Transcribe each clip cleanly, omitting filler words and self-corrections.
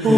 شمس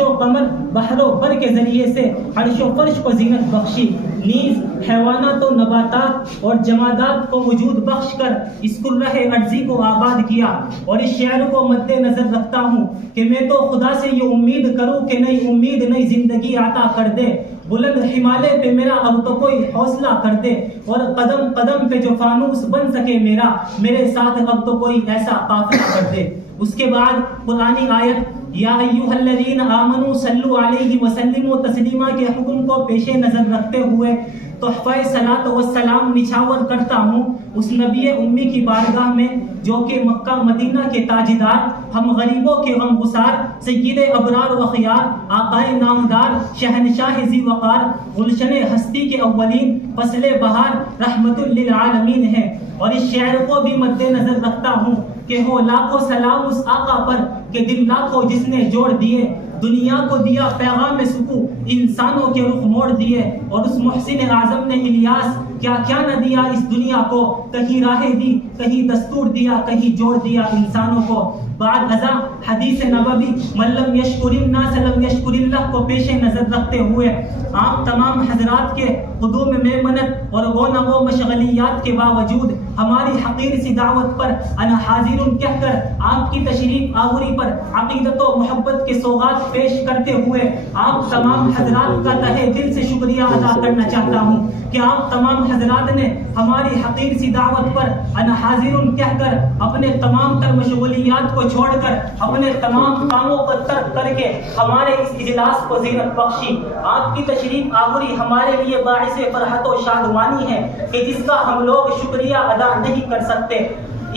و قمر بحر و بر کے ذریعے سے عرش و فرش کو زینت بخشی، نیز حیوانات و نباتات اور جمادات کو وجود بخش کر اس کرہ ارضی کو آباد کیا۔ اور اس شعر کو مد نظر رکھتا ہوں کہ میں تو خدا سے یہ امید کروں کہ نئی امید نئی زندگی عطا کر دے، بلند ہمالے پہ میرا اب تو کوئی حوصلہ کر دے، اور قدم قدم پہ جو فانوس بن سکے میرا، میرے ساتھ اب تو کوئی ایسا قافلہ کر دے۔ اس کے بعد قرآنی آیت یا ایھا الذین آمنوا صلوا علیہ وسلموا تسلیما کے حکم کو پیش نظر رکھتے ہوئے تحفہ صلاۃ و سلام نچھاور کرتا ہوں اس نبی امی کی بارگاہ میں جو کہ مکہ مدینہ کے تاجدار، ہم غریبوں کے غم گسار، سید ابرار و خیار، آقائے نامدار، شہنشاہ ذی وقار، گلشن ہستی کے اولین، فصل بہار، رحمت للعالمین ہے۔ اور اس شعر کو بھی مد نظر رکھتا ہوں کہ ہو لاکھوں سلام اس آقا پر کہ دل لاکھوں جس نے جوڑ دیے، دنیا کو دیا پیغام سکو، انسانوں کے رخ موڑ دیے۔ اور اس محسن اعظم نے الیاس کیا کیا نہ دیا اس دنیا کو، کہیں راہ دی، کہیں دستور دیا، کہیں جوڑ دیا انسانوں کو۔ بعد ازاں حدیث نبوی من لم یشکر الناس لم یشکر اللہ کو پیش نظر رکھتے ہوئے آپ تمام حضرات کے قدوم میں منت اور وہ نہ وہ مشغلیات کے باوجود ہماری حقیر سی دعوت پر انا حاضر کہہ کر آپ کی تشریف آوری پر عقیدت و محبت کے سوغات پیش کرتے ہوئے آپ تمام حضرات کا تہہ دل سے شکریہ ادا کرنا چاہتا ہوں کہ آپ تمام حضرات نے ہماری حقیر سی دعوت پر انا حاضر کہہ کر اپنے تمام تر مشغولیات کو چھوڑ کر اپنے تمام کاموں کو ترک کر کے ہمارے اس اجلاس کو زینت بخشی۔ آپ کی تشریف آوری ہمارے لیے باعث فرحت و شادمانی ہے کہ جس کا ہم لوگ شکریہ ادا نہیں کر سکتے۔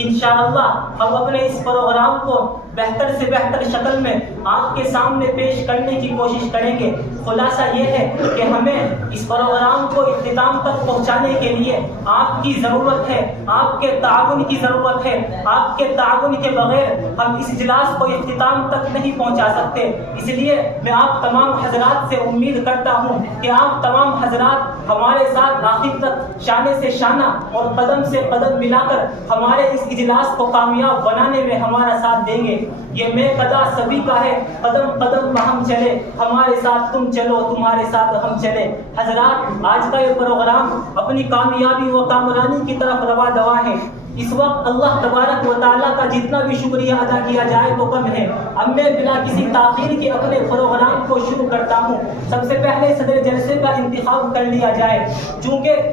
انشاءاللہ ہم اپنے اس پروگرام کو بہتر سے بہتر شکل میں آپ کے سامنے پیش کرنے کی کوشش کریں گے۔ خلاصہ یہ ہے کہ ہمیں اس پروگرام کو اختتام تک پہنچانے کے لیے آپ کی ضرورت ہے، آپ کے تعاون کی ضرورت ہے۔ آپ کے تعاون کے بغیر ہم اس اجلاس کو اختتام تک نہیں پہنچا سکتے۔ اس لیے میں آپ تمام حضرات سے امید کرتا ہوں کہ آپ تمام حضرات ہمارے ساتھ آخر تک شانے سے شانہ اور قدم سے قدم ملا کر ہمارے اس اجلاس کو کامیاب بنانے میں ہمارا ساتھ دیں گے۔ یہ میں قضا سبھی کا ہے، قدم قدم پہ ہم چلے، ہمارے ساتھ تم چلو، تمہارے ساتھ ہم چلے۔ حضرات آج کا یہ پروگرام اپنی کامیابی و کامرانی کی طرف رواں دواں ہے۔ اس وقت اللہ تبارک و تعالیٰ کا جتنا بھی شکریہ ادا کیا جائے تو کم ہے۔ اب میں بلا کسی تاخیر کے اپنے پروگرام کو شروع کرتا ہوں۔ سب سے پہلے صدر جلسے کا انتخاب کر لیا جائے، چونکہ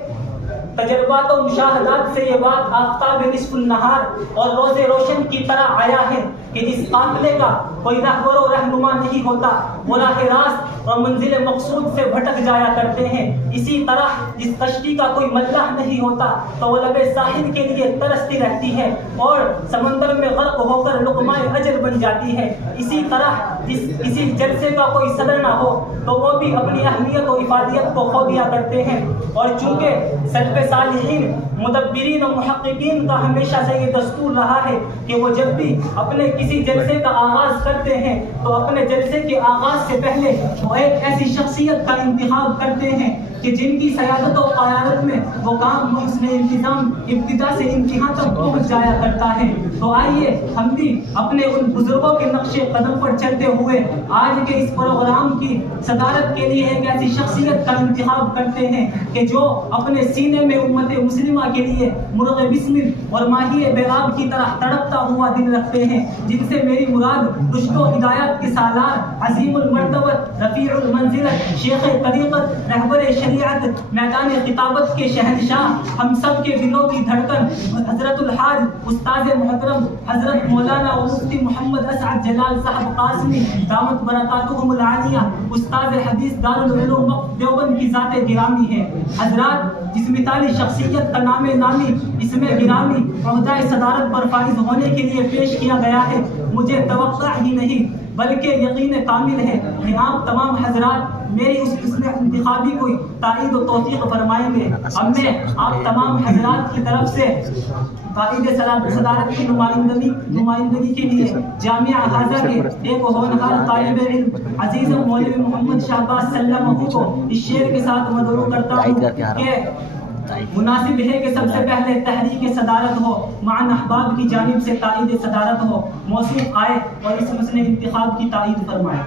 تجربات و مشاہدات سے یہ بات آفتاب نصف النہار اور روز روشن کی طرح آیا ہے کہ جس قافلے کا کوئی رہبر و رہنما نہیں ہوتا وہ راہ راست اور منزل مقصود سے بھٹک جایا کرتے ہیں، اسی طرح جس کشتی کا کوئی ملاح نہیں ہوتا تو وہ لبے ساحل کے لیے ترستی رہتی ہے اور سمندر میں غرق ہو کر لقمہ اجر بن جاتی ہے۔ اسی طرح کسی جلسے کا کوئی صدر نہ ہو تو وہ بھی اپنی اہمیت و افادیت کو کھو دیا کرتے ہیں۔ اور چونکہ سلف صالحین، مدبرین و محققین کا ہمیشہ سے یہ دستور رہا ہے کہ وہ جب بھی اپنے کسی جلسے کا آغاز کرتے ہیں تو اپنے جلسے کے آغاز سے پہلے وہ ایک ایسی شخصیت کا انتخاب کرتے ہیں کہ جن کی سیادت و قیادت میں وہ کام محسن انتظام ابتدا سے انتہا تک پہنچ جایا کرتا ہے۔ تو آئیے ہم بھی اپنے ان بزرگوں کے نقش قدم پر چلتے ہوئے آج کے اس پروگرام کی صدارت کے لیے ایک ایسی شخصیت کا انتخاب کرتے ہیں کہ جو اپنے سینے میں امت مسلمہ کے لیے مرغ بسمل اور ماہی بیاب کی طرح تڑپتا ہوا دل رکھتے ہیں، جن سے میری مراد رشد و ہدایت کے سالار، عظیم المرتبت، رفیع المنزلت، شیخ طریقت، رہبر شریعت، میدان خطابت کے شہنشاہ، ہم سب کے دلوں کی دھڑکن، حضرت الحاج استاد محترم حضرت مولانا و مفتی محمد اسعد جلال صاحب قاسمی دامت برکاتہم العالیہ، استاد حدیث دارالعلوم دیوبند کی ذات گرامی ہے۔ حضرات جس مثالی شخصیت کا نام نامی اس میں گرامی عہدہ صدارت پر فائز ہونے کے لیے پیش کیا گیا ہے، مجھے توقع ہی نہیں بلکہ یقین کامل ہے کہ آپ تمام حضرات میری اس انتخابی کو تائید و توثیق فرمائیں گے۔ اب میں آپ تمام حضرات کی طرف سے قائد صدارت کی نمائندگی کے لیے جامعہ حاضر کے ایک ہونہار طالب علم عزیز مولوی محمد شہباز سلمہ کو اس شعر کے ساتھ مدعو کرتا ہوں کہ مناسب ہے کہ سب سے پہلے تحریک صدارت ہو، معاً احباب کی جانب سے تائید صدارت ہو، موصوف آئے اور اس مسئلے انتخاب کی تائید فرمائے۔